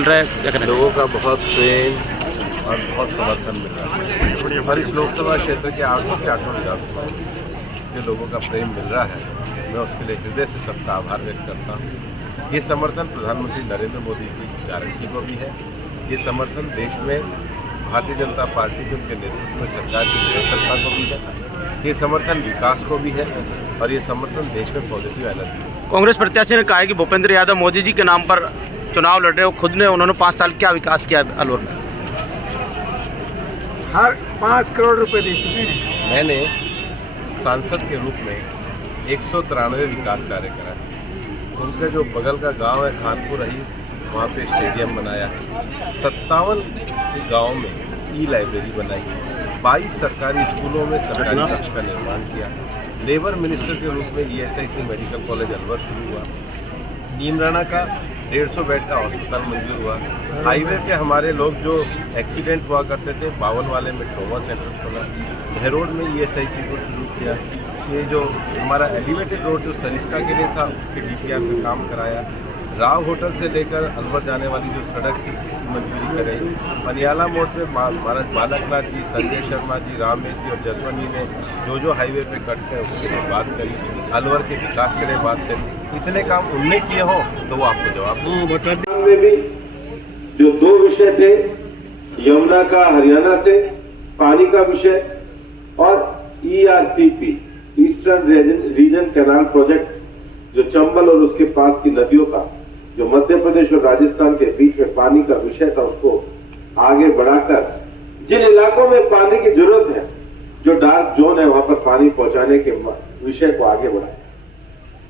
मिल रहा है, क्या कहना है? लोगों का बहुत प्रेम और बहुत समर्थन मिल रहा है और इस लोकसभा क्षेत्र के आठों विधानसभाओं जो लोगों का प्रेम मिल रहा है, मैं उसके लिए हृदय से सबका आभार व्यक्त करता हूँ। ये समर्थन प्रधानमंत्री नरेंद्र मोदी की गारंटी को भी है, ये समर्थन देश में भारतीय जनता पार्टी के उनके नेतृत्व में सरकार की निरंतरता को भी है, ये समर्थन विकास को भी है और ये समर्थन देश में पॉजिटिव एनर्जी है। कांग्रेस प्रत्याशी ने कहा है कि भूपेंद्र यादव मोदी जी के नाम पर चुनाव लड़ रहे हो, खुद ने उन्होंने 5 साल क्या विकास किया अलवर में? हर 5 करोड़ रुपए दे चुके हैं। मैंने सांसद के रूप में 193 विकास कार्य कराए। उनका जो बगल का गांव है खानपुर रही, वहाँ पे स्टेडियम बनाया, 57 गाँव में ई लाइब्रेरी बनाई, 22 सरकारी स्कूलों में सरकारी कक्ष का निर्माण किया, लेबर मिनिस्टर के रूप में ESIC मेडिकल कॉलेज अलवर शुरू हुआ, नीमराना का 150 बेड का हॉस्पिटल मंजूर हुआ, हाईवे पे हमारे लोग जो एक्सीडेंट हुआ करते थे 52 वाले में ट्रॉमा सेंटर खोला, बहरोड में ESIC को शुरू किया, ये जो हमारा एलिवेटेड रोड जो सरिस्का के लिए था उसके DPR में काम कराया, राव होटल से लेकर अलवर जाने वाली जो सड़क थी उसकी मंजूरी कराई, पनियाला मोड़ पे महाराज बालकनाथ जी, संजय शर्मा जी, रामेश जी और जसवंत जी ने जो हाईवे पे कट है उसके लिए बात करी, अलवर के विकास के लिए बात करी। इतने काम उनने किए हों तो वो आपको जवाब में भी जो 2 विषय थे, यमुना का हरियाणा से पानी का विषय और ERCP eastern region canal project जो चंबल और उसके पास की नदियों का जो मध्य प्रदेश और राजस्थान के बीच में पानी का विषय था उसको आगे बढ़ाकर जिन इलाकों में पानी की जरूरत है, जो डार्क जोन है, वहां पर पानी पहुंचाने के विषय को आगे बढ़ाया।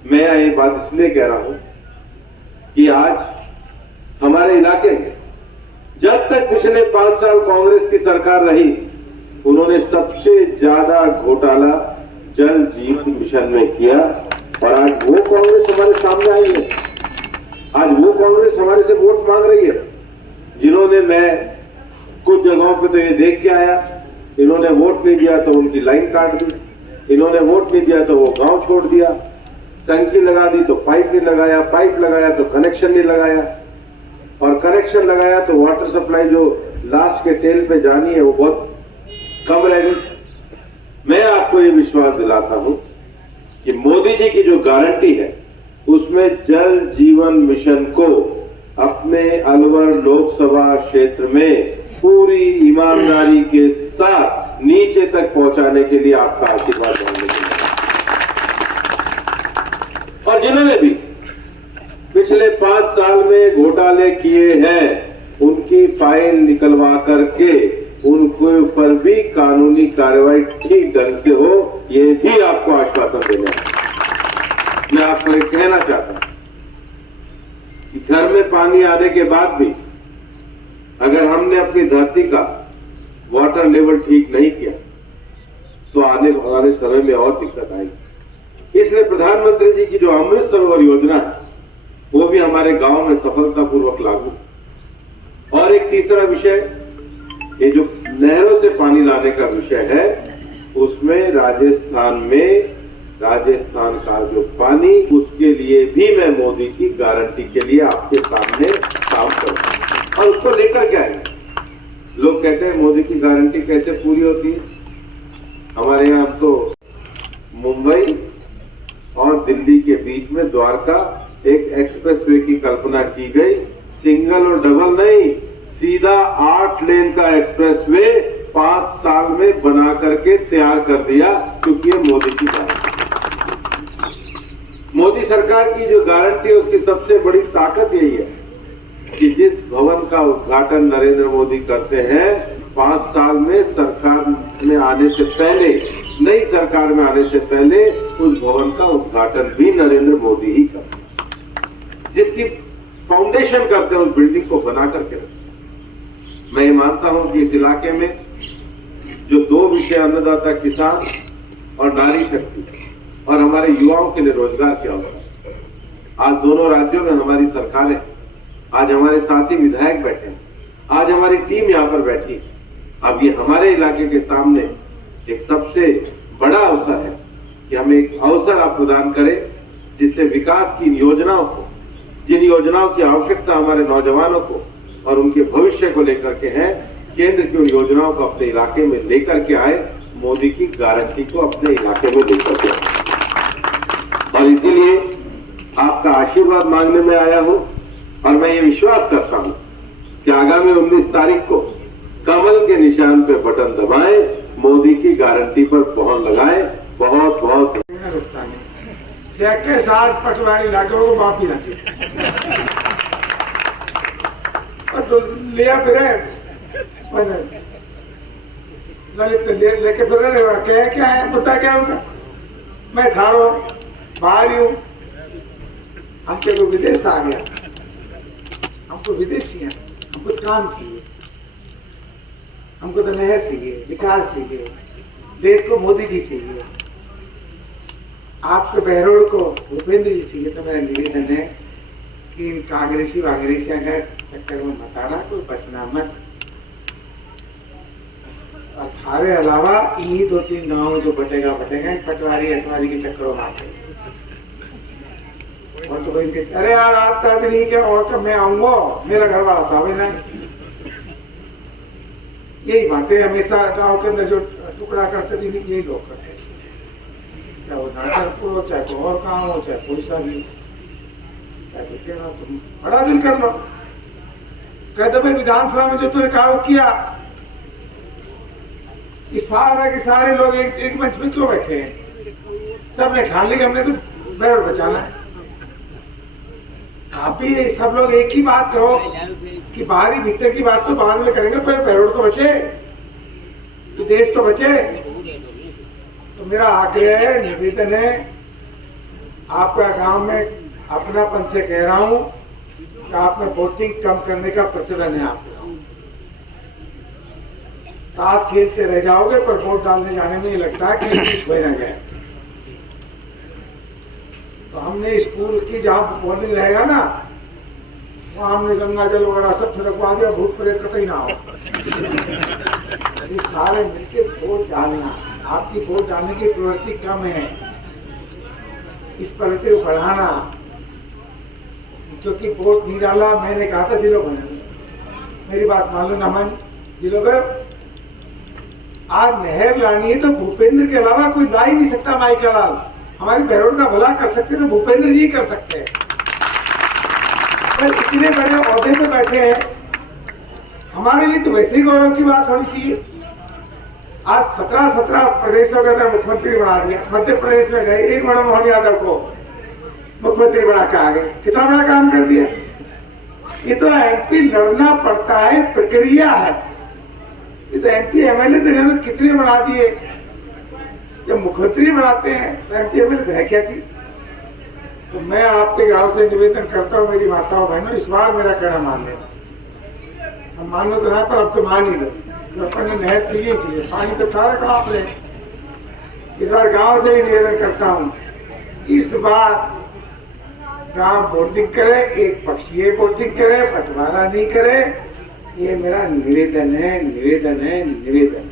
मैं ये बात इसलिए कह रहा हूं कि आज हमारे इलाके में जब तक पिछले 5 साल कांग्रेस की सरकार रही, उन्होंने सबसे ज्यादा घोटाला जल जीवन मिशन में किया और आज वो कांग्रेस हमारे सामने आई है, आज वो कांग्रेस हमारे से वोट मांग रही है, जिन्होंने मैं कुछ जगहों पे तो ये देख के आया, इन्होंने वोट नहीं दिया तो उनकी लाइन काट दी, इन्होंने वोट नहीं दिया तो वो गांव छोड़ दिया, टंकी लगा दी तो पाइप नहीं लगाया, पाइप लगाया तो कनेक्शन नहीं लगाया और कनेक्शन लगाया तो वाटर सप्लाई जो लास्ट के टेल पे जानी है वो बहुत कम रह गई। मैं आपको ये विश्वास दिलाता हूं कि मोदी जी की जो गारंटी है उसमें जल जीवन मिशन को अपने अलवर लोकसभा क्षेत्र में पूरी ईमानदारी के साथ नीचे तक पहुंचाने के लिए आपका आशीर्वाद मांगने के लिए, और जिन्होंने भी पिछले 5 साल में घोटाले किए हैं उनकी फाइल निकलवा करके उनके ऊपर भी कानूनी कार्रवाई ठीक ढंग से हो, ये भी आपको आश्वासन देना है। मैं आपको एक कहना चाहता हूं कि घर में पानी आने के बाद भी अगर हमने अपनी धरती का वाटर लेवल ठीक नहीं किया तो आने वाले समय में और दिक्कत आएगी। इसलिए प्रधानमंत्री जी की जो अमृत सरोवर योजना है वो भी हमारे गांव में सफलतापूर्वक लागू। और एक तीसरा विषय, ये जो नहरों से पानी लाने का विषय है उसमें राजस्थान का जो पानी, उसके लिए भी मैं मोदी की गारंटी के लिए आपके सामने काम करूंगा। और उसको लेकर क्या है, लोग कहते हैं मोदी की गारंटी कैसे पूरी होती है। हमारे यहाँ तो मुंबई और दिल्ली के बीच में द्वारका एक एक्सप्रेसवे की कल्पना की गई, सिंगल और डबल नहीं, सीधा 8 लेन का एक्सप्रेसवे 5 साल में बना करके तैयार कर दिया, क्योंकि ये मोदी की गारंटी। मोदी सरकार की जो गारंटी है उसकी सबसे बड़ी ताकत यही है कि जिस भवन का उद्घाटन नरेंद्र मोदी करते हैं 5 साल में सरकार में आने से पहले, नई सरकार में आने से पहले उस भवन का उद्घाटन भी नरेंद्र मोदी ही करते हैं। जिसकी फाउंडेशन करते हैं उस बिल्डिंग को बना करके रखते हैं। मैं ये मानता हूं कि इस इलाके में जो 2 विषय, अन्नदाता किसान और नारी शक्ति और हमारे युवाओं के लिए रोजगार के अवसर, आज दोनों राज्यों में हमारी सरकार है, आज हमारे साथी विधायक बैठे हैं, आज हमारी टीम यहाँ पर बैठी है। अब ये हमारे इलाके के सामने एक सबसे बड़ा अवसर है कि हम एक अवसर आप प्रदान करें जिससे विकास की योजनाओं को, जिन योजनाओं की आवश्यकता हमारे नौजवानों को और उनके भविष्य को लेकर के हैं। केंद्र की उन योजनाओं को अपने इलाके में लेकर के आए, मोदी की गारंटी को अपने इलाके में लेकर के आए। और इसीलिए आपका आशीर्वाद मांगने में आया हूं और मैं ये विश्वास करता हूं कि आगामी 19 तारीख को कमल के निशान पे बटन दबाएं, मोदी की गारंटी पर मोहर लगाएं। बहुत बहुत रुकता नहीं, चेक के साथ पटवारी लाके को माफी ना चाहिए और तो लिया फिर ललित लेके फिर क्या क्या है, मुद्दा क्या है उनका? मैं था रो बाहर ही हूँ, हमको तो विदेश आ गया, हमको विदेशी है, हमको काम चाहिए, हमको तो नहर चाहिए, विकास चाहिए, देश को मोदी जी चाहिए, आपके बहरोड को भूपेंद्र जी चाहिए। तो मेरा निवेदन है कि इन कांग्रेसी वांग्रेसियां का चक्कर में मत आना, कोई बचना मत। और थारे अलावा इन्हीं 2-3 गाँव जो बटेगा पटवारी अटवारी के चक्करों में आते। और तो कोई अरे यार आज तक नहीं क्या और कब मैं आऊंगा, मेरा घर वाला था भाई नहीं। यही बातें हमेशा गांव के अंदर जो टुकड़ा करते थे यही लोग करते, चाहे वो नासरपुर हो, चाहे कोई और काम हो, चाहे कोई सा भी, चाहे तुम बड़ा दिल कर लो, कहते भाई विधानसभा में जो तुमने काम किया, ये सारे के सारे लोग एक मंच में क्यों बैठे हैं? सबने ठान लिया हमने तो बहरोड बचाना है। आप भी सब लोग एक ही बात कहो कि बाहरी भीतर की बात तो बाद में करेंगे, पहले बहरोड तो बचे, ये देश तो बचे। तो मेरा आग्रह है, निवेदन है, आपका गांव में अपनापन से कह रहा हूं कि आपने वोटिंग कम करने का प्रचलन है। आप ताश खेलते रह जाओगे पर वोट डालने जाने में नहीं लगता कि कुछ हो ना गया। तो हमने स्कूल की जहाँ पोलिंग रहेगा ना, वहाँ हमने गंगा जल वगैरह सब छिड़कवा दिया, भूत प्रेत कतई ना हो। ये सारे मिलकर वोट डालना, आपकी वोट डालने की प्रवृत्ति कम है, इस प्रवृत्ति को बढ़ाना। क्योंकि वोट नहीं डाला, मैंने कहा था जिलों में, मेरी बात मान लो नमन, जिलों में आज नहर लानी है तो भूपेंद्र के अलावा कोई ला ही नहीं सकता। माई का लाल हमारी बहरोड का भला कर सकते तो भूपेंद्र जी कर सकते हैं। पर इतने बड़े ओहदे पे बैठे हैं, हमारे लिए तो वैसे ही गौरव की बात होनी चाहिए। आज 17 प्रदेशों के अंदर मुख्यमंत्री बना दिया। मध्य प्रदेश में गए, एक बड़ा मोहन यादव को मुख्यमंत्री बना के आ गए, कितना बड़ा काम कर दिया। ये तो एमपी लड़ना पड़ता है, प्रक्रिया है। ये तो एमपी एमएलए तो इन्होंने कितने बना दिए, जब मुख्यमंत्री बनाते हैं तो एमपी एमएलए है क्या चीज। तो मैं आपके गांव से निवेदन करता हूँ, मेरी माताओं बहनों, इस बार मेरा कहना मान लेना। हम मान लो तो ना, पर अब तो मान ही लो, तो अपन ने नहर चाहिए चाहिए, पानी तो था रखा आपने। इस बार गांव से भी निवेदन करता हूँ, इस बार गांव वोटिंग करे, एक पक्षीय वोटिंग करे, बंटवारा नहीं करे। ये मेरा निवेदन है, निवेदन है, निवेदन।